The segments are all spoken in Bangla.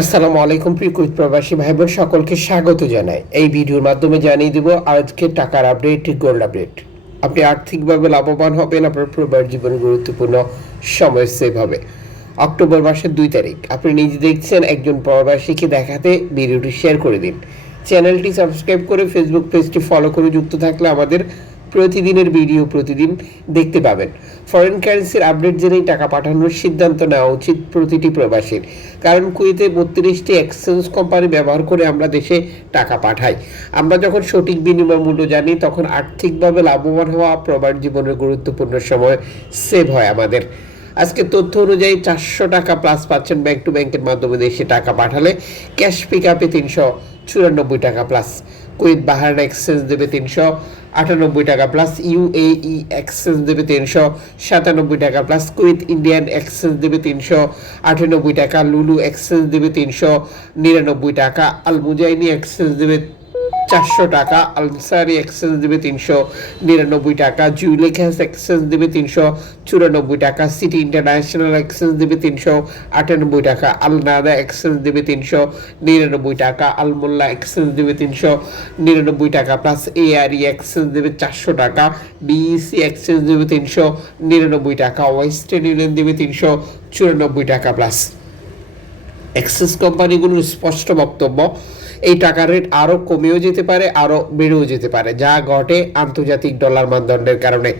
আসসালামু আলাইকুম, প্রিয় কুইত প্রবাসী ভাই বোন সকলকে স্বাগত জানাই। এই ভিডিওর মাধ্যমে জানিয়ে দেব আজকে টাকার আপডেট, গোল্ড আপডেট। আপনি আর্থিকভাবে লাভবান হবেন, আপনার প্রবাস জীবনে গুরুত্বপূর্ণ সময় সেভ হবে। অক্টোবর মাসের দুই তারিখ। আপনি নিজে দেখছেন একজন প্রবাসীকে দেখাতে ভিডিওটি শেয়ার করে দিন। চ্যানেলটি সাবস্ক্রাইব করে ফেসবুক পেজটি ফলো করে যুক্ত থাকলে আমাদের প্রতিদিনের ভিডিও প্রতিদিন দেখতে পাবেন। ফরেন কারেন্সির আপডেট জেনেই টাকা পাঠানোর সিদ্ধান্ত নেওয়া উচিত প্রতিটি প্রবাসীর। কারণ কুয়েতে বত্রিশটি এক্সচেঞ্জ কোম্পানি ব্যবহার করে আমরা দেশে টাকা পাঠাই। আমরা যখন সঠিক বিনিময় মূল্য জানি, তখন আর্থিকভাবে লাভবান হওয়া প্রবাস জীবনের গুরুত্বপূর্ণ সময় সেভ হয় আমাদের। আজকে তথ্য অনুযায়ী চারশো টাকা প্লাস পাচ্ছেন ব্যাংক টু ব্যাংকের মাধ্যমে দেশে টাকা পাঠালে ক্যাশ পিক আপে তিনশো চুরানব্বই টাকা প্লাস কুইত বাহার এক্সচেঞ্জ দেবে তিনশো, আটানব্বই টাকা প্লাস ইউএই এক্সচেঞ্জ দেবে তিনশো, সাতানব্বই টাকা প্লাস কুইত ইন্ডিয়ান এক্সচেঞ্জ দেবে তিনশো, আটানব্বই টাকা লুলু এক্সচেঞ্জ দেবে তিনশো, নিরানব্বই টাকা আলমুজাইনি এক্সচেঞ্জ দেবে চারশো টাকা আনসারি এক্সচেঞ্জ দেবে তিনশো নিরানব্বই টাকা জুলেখাস এক্সচেঞ্জ দেবে তিনশো চুরানব্বই টাকা সিটি ইন্টারন্যাশনাল এক্সচেঞ্জ দেবে তিনশো আটানব্বই টাকা, আলনাদা এক্সচেঞ্জ দেবে তিনশো নিরানব্বই টাকা, আলমোল্লা এক্সচেঞ্জ দেবে তিনশো নিরানব্বই টাকা প্লাস এআরই এক্সচেঞ্জ দেবে চারশো টাকা বিইসি এক্সচেঞ্জ দেবে তিনশো নিরানব্বই টাকা ওয়েস্টার্ন ইউনিয়ন দেবে তিনশো চুরানব্বই টাকা প্লাস অ্যাক্সিস কোম্পানিগুলোর স্পষ্ট বক্তব্য এই টাকার রেট আরও কমেও যেতে পারে আরও বেড়েও যেতে পারে, যা ঘটে আন্তর্জাতিক ডলার মানদণ্ডের কারণে।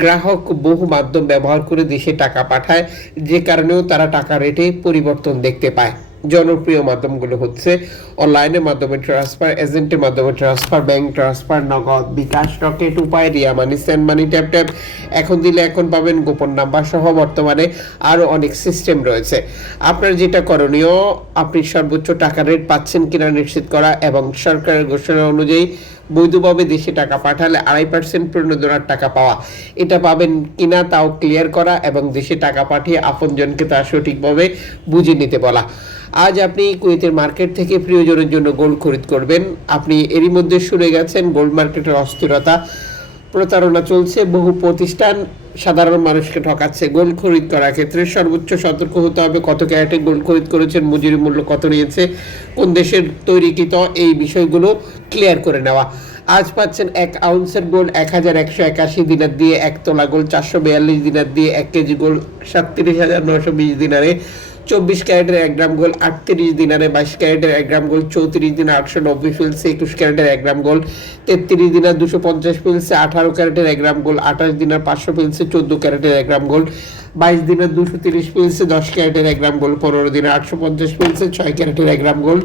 গ্রাহক বহু মাধ্যম ব্যবহার করে দেশে টাকা পাঠায়, যে কারণেও তারা টাকা রেটে পরিবর্তন দেখতে পায়। জনপ্রিয় মাধ্যমগুলো হচ্ছে অনলাইনের মাধ্যমে ট্রান্সফার এজেন্টের মাধ্যমে transfer bank transfer Nagad, bKash Rocket Upay, Ria money send money tap tap এখন দিলে এখন পাবেন গোপন নাম্বার সহ বর্তমানে আরও অনেক সিস্টেম রয়েছে। আপনার যেটা করণীয়, আপনি সর্বোচ্চ টাকা রেট পাচ্ছেন কিনা নিশ্চিত করা এবং সরকারের ঘোষণা অনুযায়ী বৈধভাবে দেশে টাকা পাঠালে আড়াই পার্সেন্ট প্রণোদনার টাকা পাওয়া। এটা পাবেন কিনা তাও ক্লিয়ার করা এবং দেশে টাকা পাঠিয়ে আপনজনকে তা সঠিকভাবে বুঝে নিতে বলা। আজ আপনি কুয়েতের মার্কেট থেকে প্রিয়জনের জন্য গোল্ড খরিদ করবেন। আপনি এরই মধ্যে শুনে গেছেন। গোল্ড মার্কেটের অস্থিরতা প্রতারণা চলছে, বহু প্রতিষ্ঠান সাধারণ মানুষকে ঠকাচ্ছে। গোল্ড খরিদ করার ক্ষেত্রে সর্বোচ্চ সতর্ক হতে হবে, কত ক্যারেটে গোল্ড খরিদ করেছেন, মজুরি মূল্য কত নিয়েছে, কোন দেশের তৈরিকৃত এই বিষয়গুলো ক্লিয়ার করে নেওয়া। আজ পাচ্ছেন এক আউন্সের গোল্ড এক হাজার একশো একাশি দিনার দিয়ে এক তোলা গোল্ড চারশো বিয়াল্লিশ দিনার দিয়ে এক কেজি গোল্ড সাতত্রিশ হাজার নশো বিশ দিনারে চব্বিশ ক্যারেটের এক গ্রাম গোল, আটত্রিশ দিনারে বাইশ ক্যারেটের এক গ্রাম গোল, চৌত্রিশ দিনে আটশো নব্বই ফিলসে একুশ ক্যারেটের এক গ্রাম গোল, তেত্রিশ দিনার দুশো পঞ্চাশ ফিলসে আঠারো ক্যারেটের এক গ্রাম গোল, আঠাশ দিনার পাঁচশো ফিলসে চোদ্দ ক্যারেটের এক গ্রাম গোল, বাইশ দিনের দুশো তিরিশ ফিলসে দশ ক্যারেটের এক গ্রাম গোল, পনেরো দিনের আটশো পঞ্চাশ ফিলসে ছয় ক্যারেটের এক গ্রাম গোল,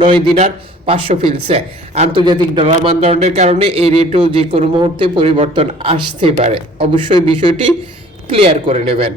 নয় দিনার পাঁচশো ফিলসে। আন্তর্জাতিক ডলার মানদণ্ডের কারণে এই রেটও যে কোনো মুহূর্তে পরিবর্তন আসতে পারে। অবশ্যই বিষয়টি ক্লিয়ার করে নেবেন।